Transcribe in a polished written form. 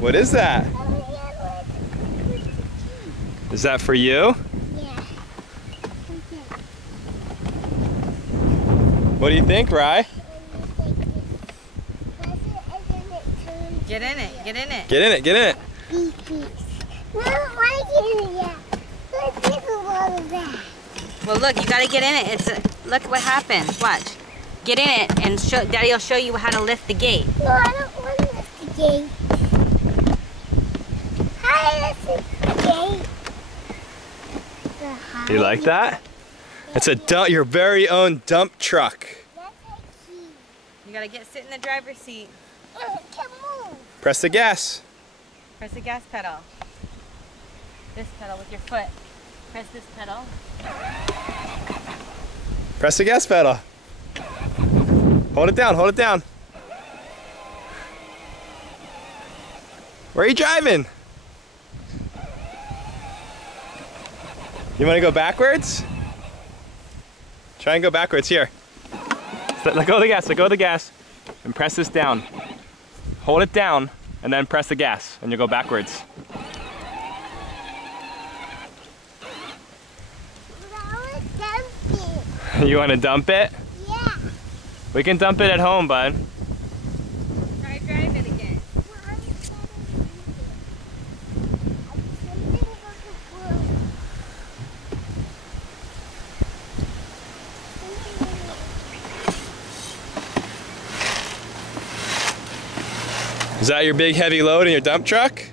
What is that? Is that for you? Yeah. What do you think, Rye? Get in it, get in it. Get in it, get in it. Well, look, you gotta get in it. Look what happens. Watch. Get in it, and Daddy will show you how to lift the gate. No, I don't want to lift the gate. Hi, lift the gate. You like that? It's your very own dump truck. You gotta sit in the driver's seat. Come move. Press the gas. Press the gas pedal. This pedal with your foot. Press this pedal. Press the gas pedal. Hold it down, hold it down. Where are you driving? You want to go backwards? Try and go backwards, here. Let go of the gas, let go of the gas. And press this down. Hold it down, and then press the gas, and you'll go backwards. You want to dump it? Yeah. We can dump it at home, bud. Try drive it again. Is that your big heavy load in your dump truck?